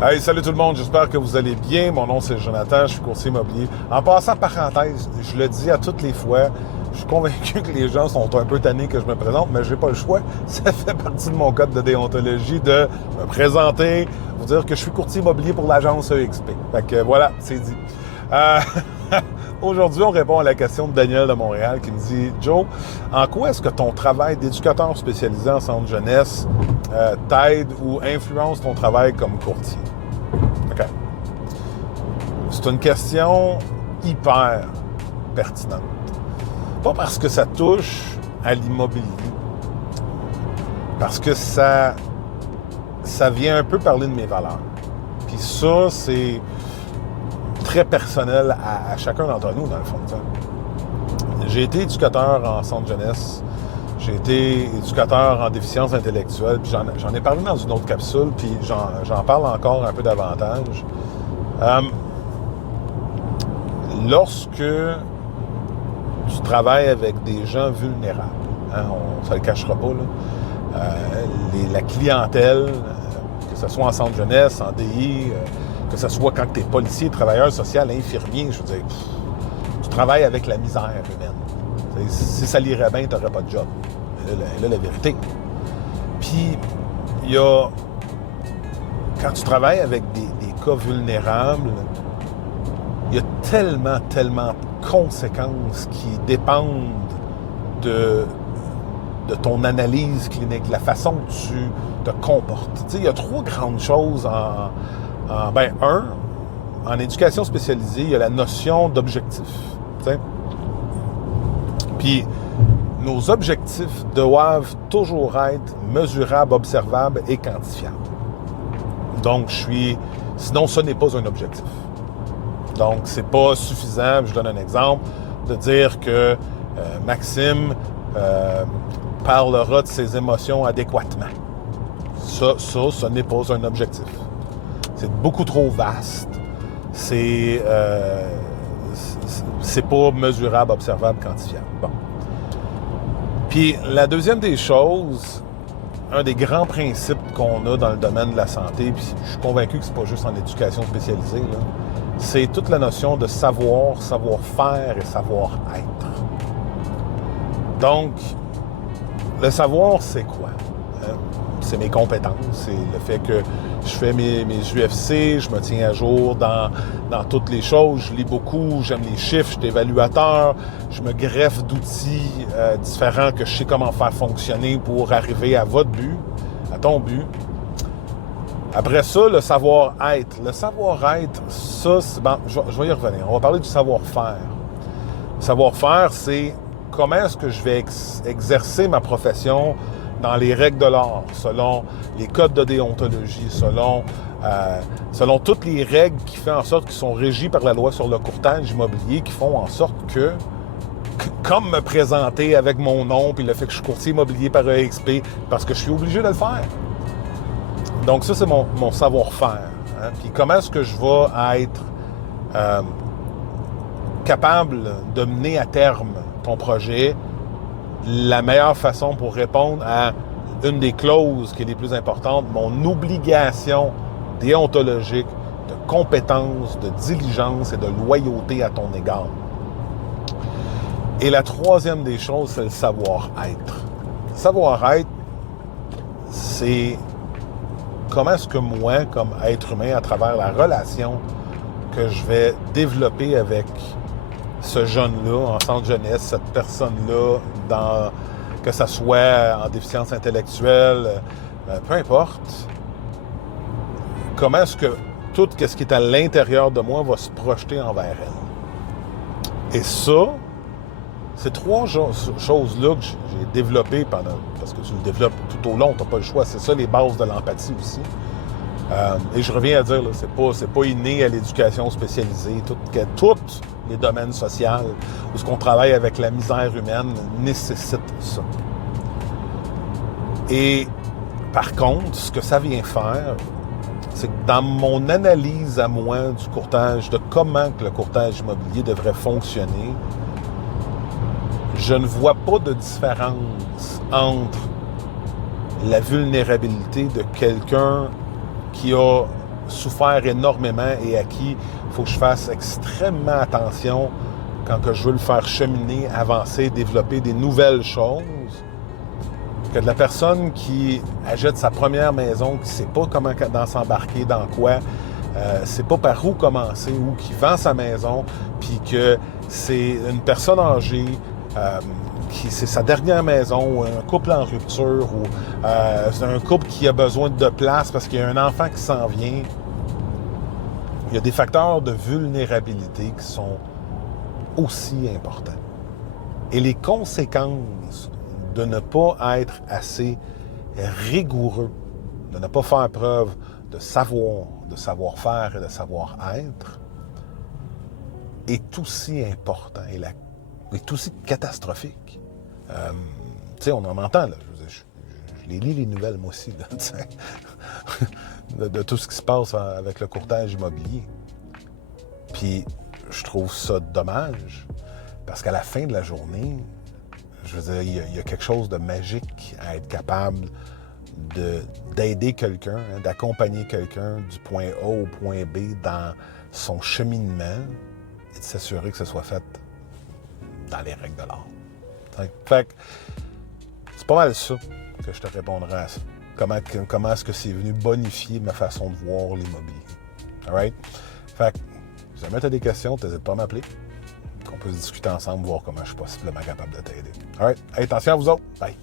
Hey, salut tout le monde, j'espère que vous allez bien. Mon nom c'est Jonathan, je suis courtier immobilier. En passant parenthèse, je le dis à toutes les fois, je suis convaincu que les gens sont un peu tannés que je me présente, mais j'ai pas le choix. Ça fait partie de mon code de déontologie de me présenter, vous dire que je suis courtier immobilier pour l'agence EXP. Fait que voilà, c'est dit. Euh, Aujourd'hui, on répond à la question de Daniel de Montréal qui me dit « Joe, en quoi est-ce que ton travail d'éducateur spécialisé en centre jeunesse t'aide ou influence ton travail comme courtier? » OK. C'est une question hyper pertinente. Pas parce que ça touche à l'immobilier, parce que ça vient un peu parler de mes valeurs. Puis ça, c'est très personnel à chacun d'entre nous, dans le fond. J'ai été éducateur en centre jeunesse, j'ai été éducateur en déficience intellectuelle, puis j'en ai parlé dans une autre capsule, puis j'en parle encore un peu davantage. Lorsque tu travailles avec des gens vulnérables, hein, on ne se le cachera pas, là, la clientèle, que ce soit en centre jeunesse, en DI, que ce soit quand tu es policier, travailleur social, infirmier, je veux dire, tu travailles avec la misère humaine. Si ça l'irait bien, tu n'aurais pas de job. Elle a la vérité. Puis, il y a... Quand tu travailles avec des cas vulnérables, il y a tellement de conséquences qui dépendent de ton analyse clinique, de la façon que tu te comportes. Tu sais, il y a trois grandes choses en éducation spécialisée, il y a la notion d'objectif. Puis, nos objectifs doivent toujours être mesurables, observables et quantifiables. Donc, sinon, ce n'est pas un objectif. Donc, c'est pas suffisant, je donne un exemple, de dire que Maxime parlera de ses émotions adéquatement. Ça, ce n'est pas un objectif. C'est beaucoup trop vaste. C'est pas mesurable, observable, quantifiable. Bon. Puis la deuxième des choses, un des grands principes qu'on a dans le domaine de la santé, puis je suis convaincu que c'est pas juste en éducation spécialisée, là, c'est toute la notion de savoir, savoir-faire et savoir-être. Donc, le savoir, c'est quoi? C'est mes compétences, c'est le fait que je fais mes UFC, je me tiens à jour dans toutes les choses, je lis beaucoup, j'aime les chiffres, je suis évaluateur, je me greffe d'outils différents que je sais comment faire fonctionner pour arriver à votre but, à ton but. Après ça, le savoir-être. Le savoir-être, ça, c'est... Bon, je vais y revenir. On va parler du savoir-faire. Le savoir-faire, c'est comment est-ce que je vais exercer ma profession dans les règles de l'art, selon les codes de déontologie, selon toutes les règles qui font en sorte qu'ils sont régies par la loi sur le courtage immobilier, qui font en sorte que comme me présenter avec mon nom, puis le fait que je suis courtier immobilier par EXP, parce que je suis obligé de le faire. Donc ça, c'est mon savoir-faire. Hein? Puis comment est-ce que je vais être capable de mener à terme ton projet? La meilleure façon pour répondre à une des clauses qui est les plus importantes, mon obligation déontologique de compétence, de diligence et de loyauté à ton égard. Et la troisième des choses, c'est le savoir-être. Le savoir-être, c'est comment est-ce que moi, comme être humain, à travers la relation que je vais développer avec ce jeune-là, en centre jeunesse, cette personne-là, que ça soit en déficience intellectuelle, peu importe, comment est-ce que tout ce qui est à l'intérieur de moi va se projeter envers elle. Et ça, ces trois choses-là que j'ai développées parce que tu le développes tout au long, tu n'as pas le choix, c'est ça les bases de l'empathie aussi. Et je reviens à dire, là, c'est pas inné à l'éducation spécialisée. Tous les domaines sociaux où ce qu'on travaille avec la misère humaine nécessite ça. Et par contre, ce que ça vient faire, c'est que dans mon analyse à moi du courtage, de comment que le courtage immobilier devrait fonctionner, je ne vois pas de différence entre la vulnérabilité de quelqu'un qui a souffert énormément et à qui il faut que je fasse extrêmement attention quand que je veux le faire cheminer, avancer, développer des nouvelles choses, que de la personne qui achète sa première maison, qui ne sait pas comment s'embarquer, dans quoi, sait pas par où commencer, ou qui vend sa maison, puis que c'est une personne âgée, qui c'est sa dernière maison, ou un couple en rupture, ou c'est un couple qui a besoin de place parce qu'il y a un enfant qui s'en vient. Il y a des facteurs de vulnérabilité qui sont aussi importants. Et les conséquences de ne pas être assez rigoureux, de ne pas faire preuve de savoir-faire et de savoir-être, est aussi important est aussi catastrophique. Tu sais, on en entend, là. Je les lis, les nouvelles, moi aussi, là, de tout ce qui se passe avec le courtage immobilier. Puis, je trouve ça dommage, parce qu'à la fin de la journée, je veux dire, il y a quelque chose de magique à être capable d'aider quelqu'un, d'accompagner quelqu'un du point A au point B dans son cheminement et de s'assurer que ce soit fait dans les règles de l'art. Fait que c'est pas mal ça que je te répondrai à ça. Comment est-ce que c'est venu bonifier ma façon de voir l'immobilier. All right? Fait que si jamais tu as des questions, n'hésite pas à m'appeler. Qu'on peut discuter ensemble, voir comment je suis possiblement capable de t'aider. All right? Hey, attention à vous autres. Bye!